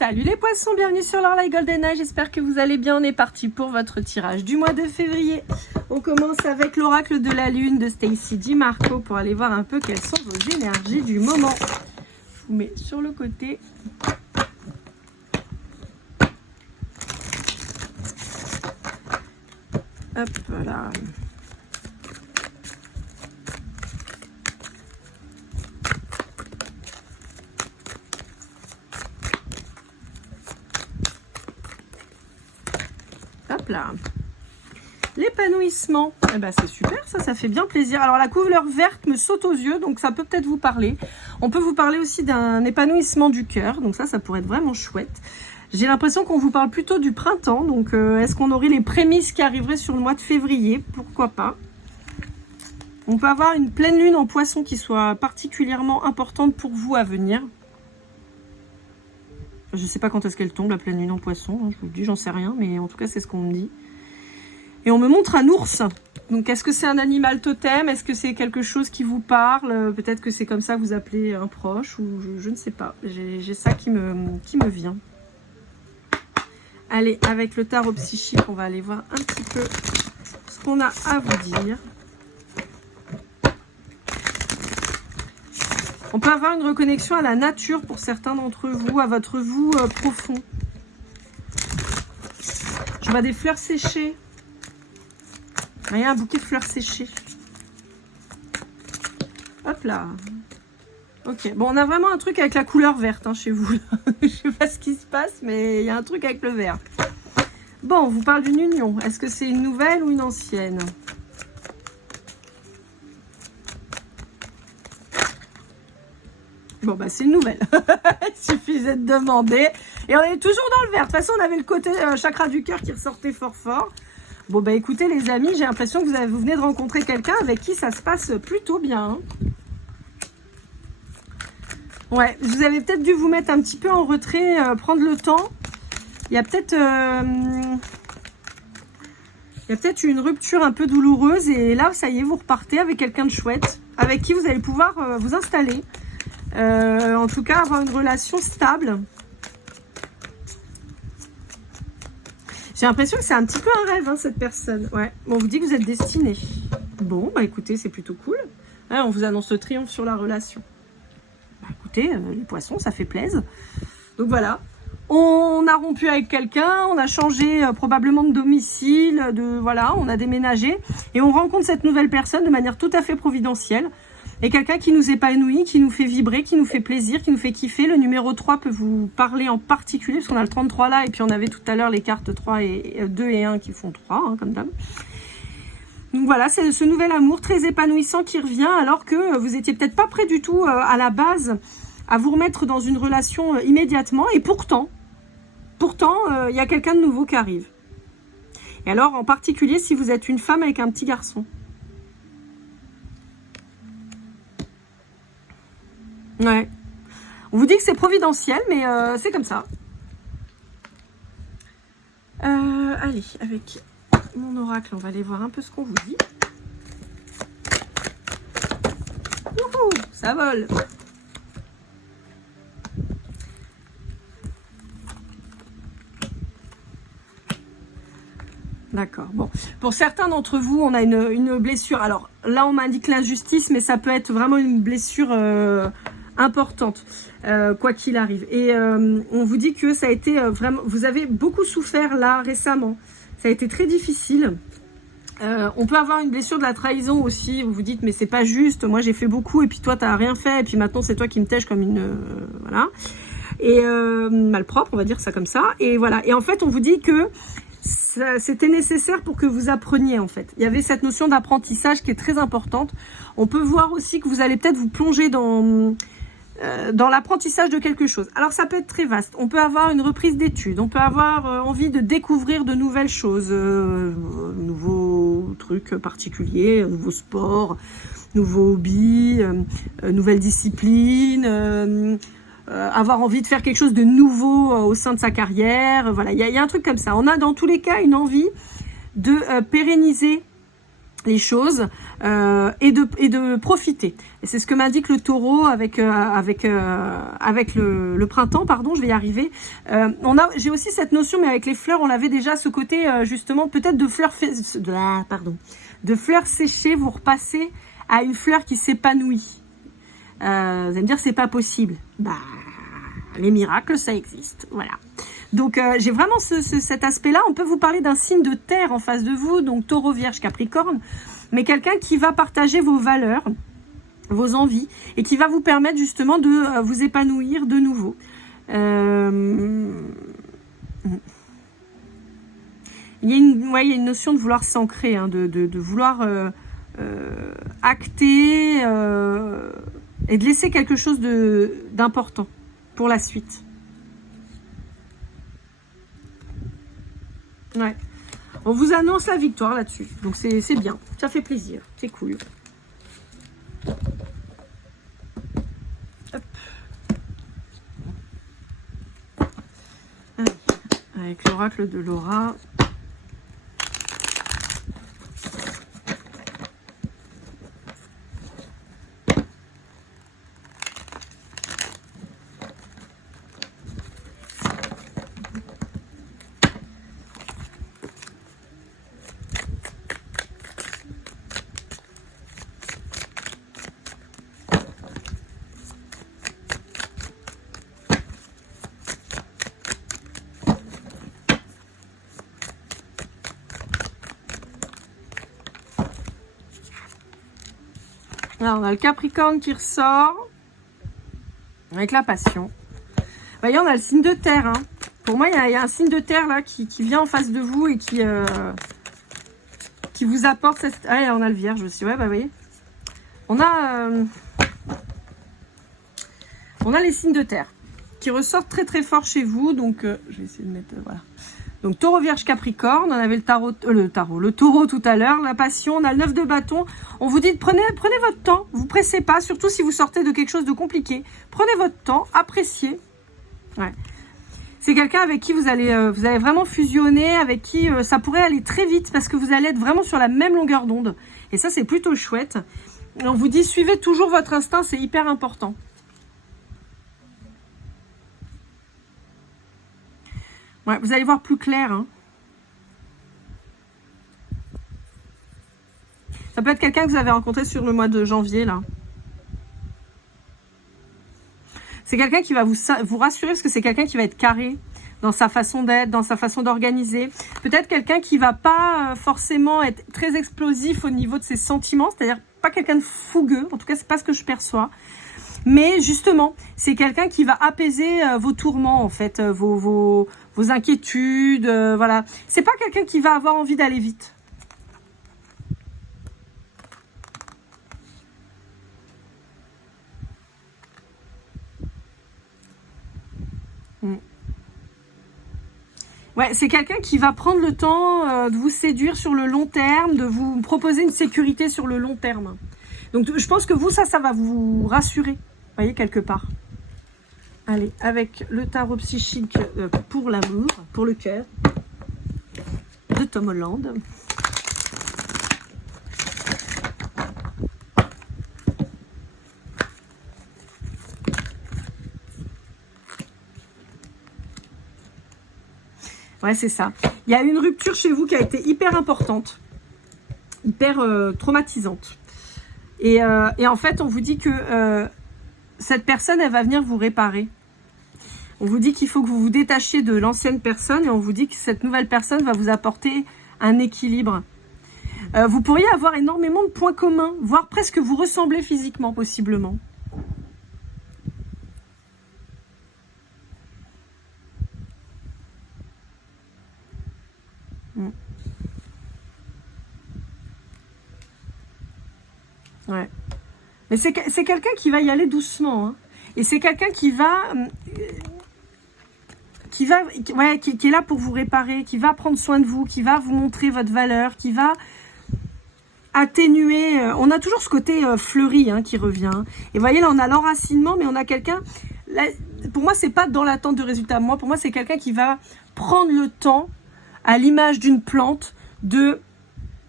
Salut les poissons, bienvenue sur l'Orlaï Golden Eye, j'espère que vous allez bien. On est parti pour votre tirage du mois de février. On commence avec l'oracle de la lune de Stacy Di Marco pour aller voir un peu quelles sont vos énergies du moment. Je vous mets sur le côté. Hop là. Hop là. L'épanouissement, eh ben c'est super, ça fait bien plaisir. Alors la couleur verte me saute aux yeux, donc ça peut peut-être vous parler. On peut vous parler aussi d'un épanouissement du cœur, donc ça pourrait être vraiment chouette. J'ai l'impression qu'on vous parle plutôt du printemps, donc est-ce qu'on aurait les prémices qui arriveraient sur le mois de février? Pourquoi pas. On peut avoir une pleine lune en poisson qui soit particulièrement importante pour vous à venir. Je ne sais pas quand est-ce qu'elle tombe, la pleine lune en poisson, hein, je vous le dis, j'en sais rien, mais en tout cas, c'est ce qu'on me dit. Et on me montre un ours. Donc, est-ce que c'est un animal totem? Est-ce que c'est quelque chose qui vous parle? Peut-être que c'est comme ça que vous appelez un proche, ou je ne sais pas. J'ai ça qui me vient. Allez, avec le tarot psychique, on va aller voir un petit peu ce qu'on a à vous dire. On peut avoir une reconnexion à la nature pour certains d'entre vous, à votre vous profond. Je vois des fleurs séchées. Il y a un bouquet de fleurs séchées. Hop là. Ok, bon, on a vraiment un truc avec la couleur verte hein, chez vous. Je ne sais pas ce qui se passe, mais il y a un truc avec le vert. Bon, on vous parle d'une union. Est-ce que c'est une nouvelle ou une ancienne ? Bon, bah, c'est une nouvelle. Il suffisait de demander. Et on est toujours dans le vert. De toute façon, on avait le côté chakra du cœur qui ressortait fort fort. Bon, bah, écoutez, les amis, j'ai l'impression que vous venez de rencontrer quelqu'un avec qui ça se passe plutôt bien. Ouais, vous avez peut-être dû vous mettre un petit peu en retrait, prendre le temps. Il y a peut-être une rupture un peu douloureuse. Et là, ça y est, vous repartez avec quelqu'un de chouette, avec qui vous allez pouvoir vous installer. En tout cas, avoir une relation stable. J'ai l'impression que c'est un petit peu un rêve, hein, cette personne. Ouais, on vous dit que vous êtes destinés. Bon, bah écoutez, c'est plutôt cool. Ouais, on vous annonce le triomphe sur la relation. Bah écoutez, les poissons, ça fait plaisir. Donc voilà, on a rompu avec quelqu'un, on a changé probablement de domicile, voilà, on a déménagé. Et on rencontre cette nouvelle personne de manière tout à fait providentielle. Et quelqu'un qui nous épanouit, qui nous fait vibrer, qui nous fait plaisir, qui nous fait kiffer. Le numéro 3 peut vous parler en particulier, parce qu'on a le 33 là, et puis on avait tout à l'heure les cartes 3 et 2 et 1 qui font 3, hein, comme d'hab. Donc voilà, c'est ce nouvel amour très épanouissant qui revient, alors que vous étiez peut-être pas prêt du tout à la base à vous remettre dans une relation immédiatement. Et pourtant, il y a quelqu'un de nouveau qui arrive. Et alors, en particulier, si vous êtes une femme avec un petit garçon. Ouais. On vous dit que c'est providentiel, mais c'est comme ça. Allez, avec mon oracle, on va aller voir un peu ce qu'on vous dit. Wouhou, ça vole. D'accord. Bon, pour certains d'entre vous, on a une blessure. Alors là, on m'indique l'injustice, mais ça peut être vraiment une blessure importante, quoi qu'il arrive. Et on vous dit que ça a été vraiment... Vous avez beaucoup souffert là récemment. Ça a été très difficile. On peut avoir une blessure de la trahison aussi. Vous vous dites, mais c'est pas juste. Moi, j'ai fait beaucoup et puis toi, t'as rien fait. Et puis maintenant, c'est toi qui me tèches comme une... voilà. Et malpropre, on va dire ça comme ça. Et voilà. Et en fait, on vous dit que c'était nécessaire pour que vous appreniez en fait. Il y avait cette notion d'apprentissage qui est très importante. On peut voir aussi que vous allez peut-être vous plonger dans l'apprentissage de quelque chose. Alors ça peut être très vaste. On peut avoir une reprise d'études, on peut avoir envie de découvrir de nouvelles choses, nouveaux trucs particuliers, nouveaux sports, nouveaux hobbies, nouvelles disciplines, avoir envie de faire quelque chose de nouveau au sein de sa carrière. Voilà, il y a un truc comme ça. On a dans tous les cas une envie de pérenniser les choses, et de profiter. Et c'est ce que m'indique le taureau avec le printemps, pardon, je vais y arriver. J'ai aussi cette notion, mais avec les fleurs, on avait déjà ce côté justement peut-être de fleurs de fleurs séchées, vous repassez à une fleur qui s'épanouit. Vous allez me dire c'est pas possible. Bah, les miracles, ça existe, voilà. Donc j'ai vraiment cet aspect-là. On peut vous parler d'un signe de terre en face de vous, donc taureau, vierge, capricorne, mais quelqu'un qui va partager vos valeurs, vos envies, et qui va vous permettre justement de vous épanouir de nouveau. Il y a une notion de vouloir s'ancrer, hein, de vouloir acter et de laisser quelque chose d'important pour la suite. Ouais. On vous annonce la victoire là-dessus. Donc c'est bien. Ça fait plaisir. C'est cool. Hop. Allez. Avec l'oracle de Laura. Là, on a le Capricorne qui ressort avec la passion. Vous voyez, on a le signe de terre. Hein. Pour moi, il y a un signe de terre là qui vient en face de vous et qui vous apporte cette... Ah, on a le Vierge aussi. Ouais, bah vous voyez. On a les signes de terre qui ressortent très très fort chez vous. Donc, je vais essayer de mettre... voilà. Donc, taureau, vierge, capricorne. On avait le taureau tout à l'heure. La passion. On a le 9 de bâton. On vous dit, prenez votre temps. Vous pressez pas. Surtout si vous sortez de quelque chose de compliqué. Prenez votre temps. Appréciez. Ouais. C'est quelqu'un avec qui vous allez vraiment fusionner. Avec qui ça pourrait aller très vite. Parce que vous allez être vraiment sur la même longueur d'onde. Et ça, c'est plutôt chouette. Et on vous dit, suivez toujours votre instinct. C'est hyper important. Ouais, vous allez voir plus clair. Hein. Ça peut être quelqu'un que vous avez rencontré sur le mois de janvier, là. C'est quelqu'un qui va vous rassurer parce que c'est quelqu'un qui va être carré dans sa façon d'être, dans sa façon d'organiser. Peut-être quelqu'un qui va pas forcément être très explosif au niveau de ses sentiments, c'est-à-dire pas quelqu'un de fougueux. En tout cas, c'est pas ce que je perçois. Mais justement, c'est quelqu'un qui va apaiser vos tourments, en fait, vos inquiétudes, voilà. C'est pas quelqu'un qui va avoir envie d'aller vite. Ouais, c'est quelqu'un qui va prendre le temps de vous séduire sur le long terme, de vous proposer une sécurité sur le long terme. Donc, je pense que vous, ça va vous rassurer, vous voyez, quelque part. Allez, avec le tarot psychique pour l'amour, pour le cœur, de Tom Holland. Ouais, c'est ça. Il y a une rupture chez vous qui a été hyper importante, hyper traumatisante. Et en fait, on vous dit que cette personne, elle va venir vous réparer. On vous dit qu'il faut que vous vous détachiez de l'ancienne personne et on vous dit que cette nouvelle personne va vous apporter un équilibre. Vous pourriez avoir énormément de points communs, voire presque vous ressembler physiquement, possiblement. Ouais. Mais c'est quelqu'un qui va y aller doucement. Hein. Et c'est quelqu'un qui est là pour vous réparer, qui va prendre soin de vous, qui va vous montrer votre valeur, qui va atténuer. On a toujours ce côté fleuri qui revient. Et vous voyez, là, on a l'enracinement, mais on a quelqu'un... Pour moi, c'est pas dans l'attente de résultat. Pour moi, c'est quelqu'un qui va prendre le temps, à l'image d'une plante, de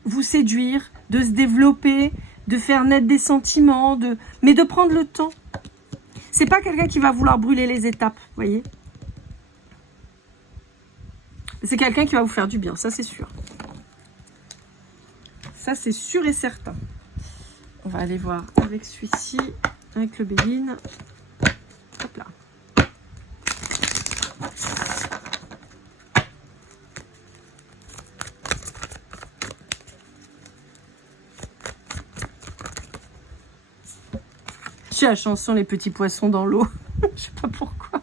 vous séduire, de se développer, de faire naître des sentiments, mais de prendre le temps. C'est pas quelqu'un qui va vouloir brûler les étapes, vous voyez. C'est quelqu'un qui va vous faire du bien, ça c'est sûr. Ça c'est sûr et certain. On va aller voir avec celui-ci, avec le Béline. Hop là. J'ai la chanson Les petits poissons dans l'eau. Je sais pas pourquoi.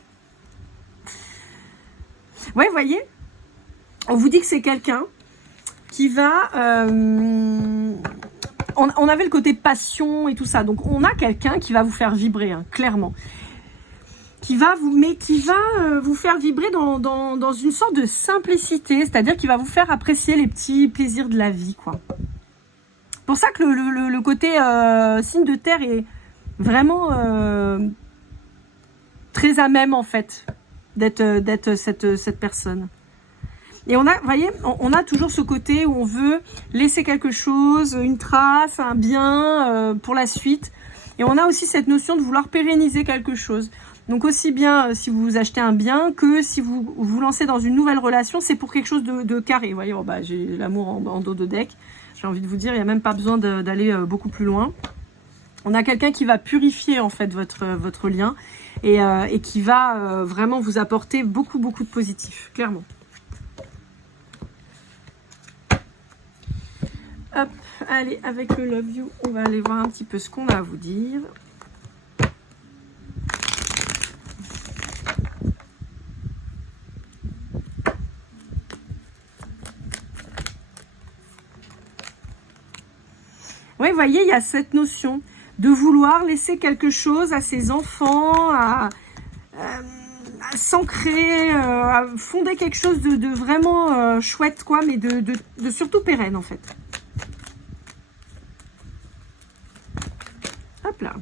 Ouais, vous voyez, on vous dit que c'est quelqu'un qui va... on avait le côté passion et tout ça. Donc, on a quelqu'un qui va vous faire vibrer, hein, clairement. Qui va vous faire vibrer dans une sorte de simplicité. C'est-à-dire qu'il va vous faire apprécier les petits plaisirs de la vie, quoi. C'est pour ça que le côté signe de terre est vraiment très à même, en fait, d'être cette personne. Et on a, vous voyez, on a toujours ce côté où on veut laisser quelque chose, une trace, un bien pour la suite. Et on a aussi cette notion de vouloir pérenniser quelque chose. Donc aussi bien si vous achetez un bien que si vous vous lancez dans une nouvelle relation, c'est pour quelque chose de carré. Vous voyez, oh bah, j'ai l'amour en dos de deck. J'ai envie de vous dire, il n'y a même pas besoin d'aller beaucoup plus loin. On a quelqu'un qui va purifier en fait votre lien et qui va vraiment vous apporter beaucoup de positif, clairement. Hop, allez, avec le Love You, on va aller voir un petit peu ce qu'on a à vous dire. Oui, vous voyez, il y a cette notion de vouloir laisser quelque chose à ses enfants, à s'ancrer, à fonder quelque chose de vraiment chouette, quoi, mais de surtout pérenne, en fait. Hop là.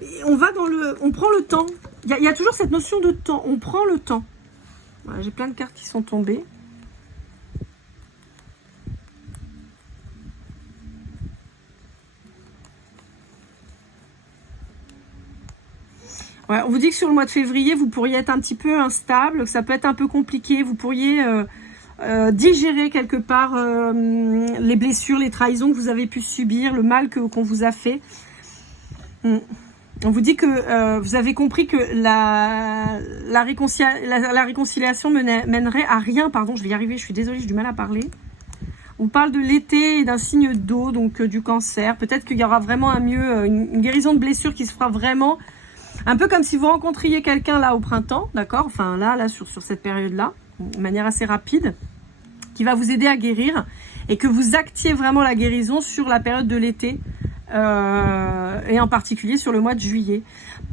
Et on prend le temps. Il y a toujours cette notion de temps. On prend le temps. Voilà, j'ai plein de cartes qui sont tombées. Ouais, on vous dit que sur le mois de février, vous pourriez être un petit peu instable, que ça peut être un peu compliqué. Vous pourriez digérer quelque part les blessures, les trahisons que vous avez pu subir, le mal qu'on vous a fait. On vous dit que vous avez compris que la réconciliation mènerait à rien. Pardon, je vais y arriver, je suis désolée, j'ai du mal à parler. On parle de l'été et d'un signe d'eau, donc du cancer. Peut-être qu'il y aura vraiment une guérison de blessures qui se fera vraiment... Un peu comme si vous rencontriez quelqu'un là au printemps, d'accord? Enfin là sur cette période-là, de manière assez rapide, qui va vous aider à guérir et que vous actiez vraiment la guérison sur la période de l'été et en particulier sur le mois de juillet.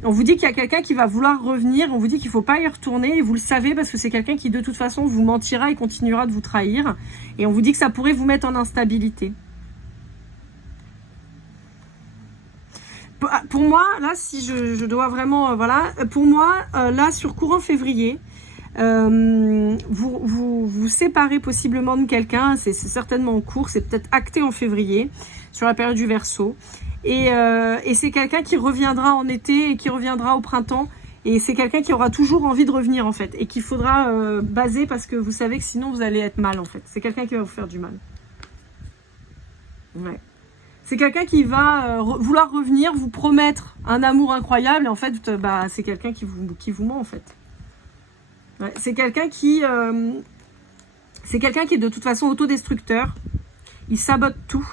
On vous dit qu'il y a quelqu'un qui va vouloir revenir, on vous dit qu'il ne faut pas y retourner et vous le savez parce que c'est quelqu'un qui de toute façon vous mentira et continuera de vous trahir et on vous dit que ça pourrait vous mettre en instabilité. Pour moi, là, si je dois vraiment... voilà, pour moi, là, sur courant février, vous séparez possiblement de quelqu'un, c'est certainement en cours, c'est peut-être acté en février, sur la période du Verseau. Et c'est quelqu'un qui reviendra en été et qui reviendra au printemps. Et c'est quelqu'un qui aura toujours envie de revenir, en fait. Et qu'il faudra baser parce que vous savez que sinon, vous allez être mal, en fait. C'est quelqu'un qui va vous faire du mal. Ouais. C'est quelqu'un qui va vouloir revenir, vous promettre un amour incroyable, et en fait, c'est quelqu'un qui vous ment, en fait. Ouais, c'est quelqu'un qui est de toute façon autodestructeur. Il sabote tout.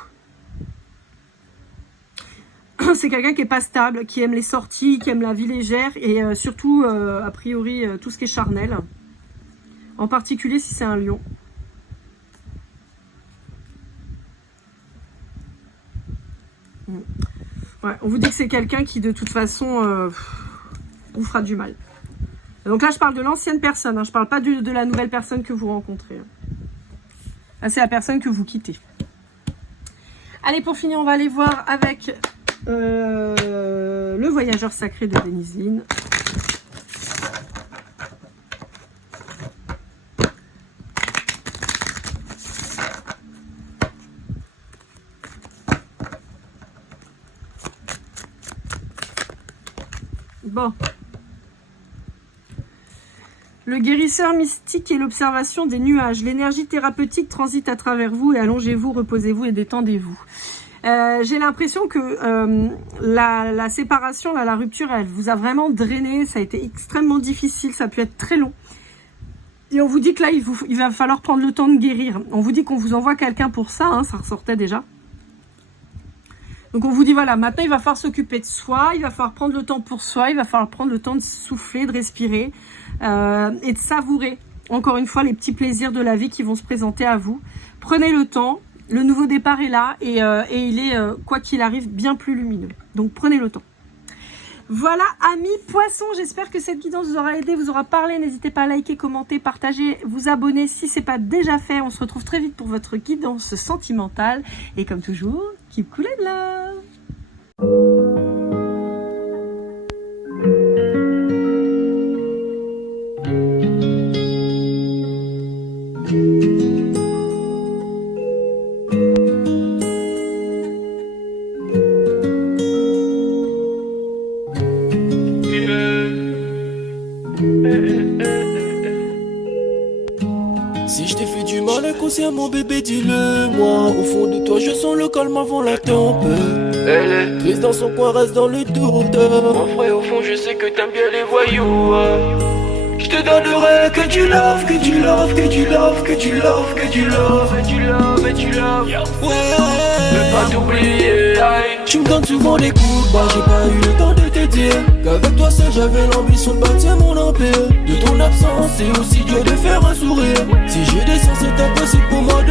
C'est quelqu'un qui est pas stable, qui aime les sorties, qui aime la vie légère, et surtout, a priori, tout ce qui est charnel. En particulier si c'est un lion. Ouais, on vous dit que c'est quelqu'un qui de toute façon vous fera du mal. Donc là je parle de l'ancienne personne, hein, je parle pas de la nouvelle personne que vous rencontrez. Là c'est la personne que vous quittez. Allez, pour finir on va aller voir avec le voyageur sacré de Denizline. Bon. Le guérisseur mystique et l'observation des nuages. L'énergie thérapeutique transite à travers vous et allongez-vous, reposez-vous et détendez-vous. J'ai l'impression que la séparation, la rupture, elle vous a vraiment drainé. Ça a été extrêmement difficile, ça a pu être très long. Et on vous dit que là, il va falloir prendre le temps de guérir. On vous dit qu'on vous envoie quelqu'un pour ça, hein, ça ressortait déjà. Donc on vous dit, voilà, maintenant il va falloir s'occuper de soi, il va falloir prendre le temps pour soi, il va falloir prendre le temps de souffler, de respirer et de savourer, encore une fois, les petits plaisirs de la vie qui vont se présenter à vous. Prenez le temps, le nouveau départ est là et il est, quoi qu'il arrive, bien plus lumineux. Donc prenez le temps. Voilà, amis poissons, j'espère que cette guidance vous aura aidé, vous aura parlé. N'hésitez pas à liker, commenter, partager, vous abonner si ce n'est pas déjà fait. On se retrouve très vite pour votre guidance sentimentale. Et comme toujours, keep cool and love. Si je t'ai fait du mal inconsciemment bébé dis-le moi. Au fond de toi je sens le calme avant la tempête. Elle est triste dans son coin, reste dans le doute. Mon frère au fond je sais que t'aimes bien les voyous. Je te donnerai que du love, que du love, que du love, que du love, que du love, et du love, et du love. Ouais, ne pas t'oublier. Tu me donnes souvent des coups de barre, j'ai pas eu le temps de te dire qu'avec toi seul j'avais l'ambition de bâtir mon empire. De ton absence c'est aussi dur de faire un sourire. Si je descends c'est impossible pour moi de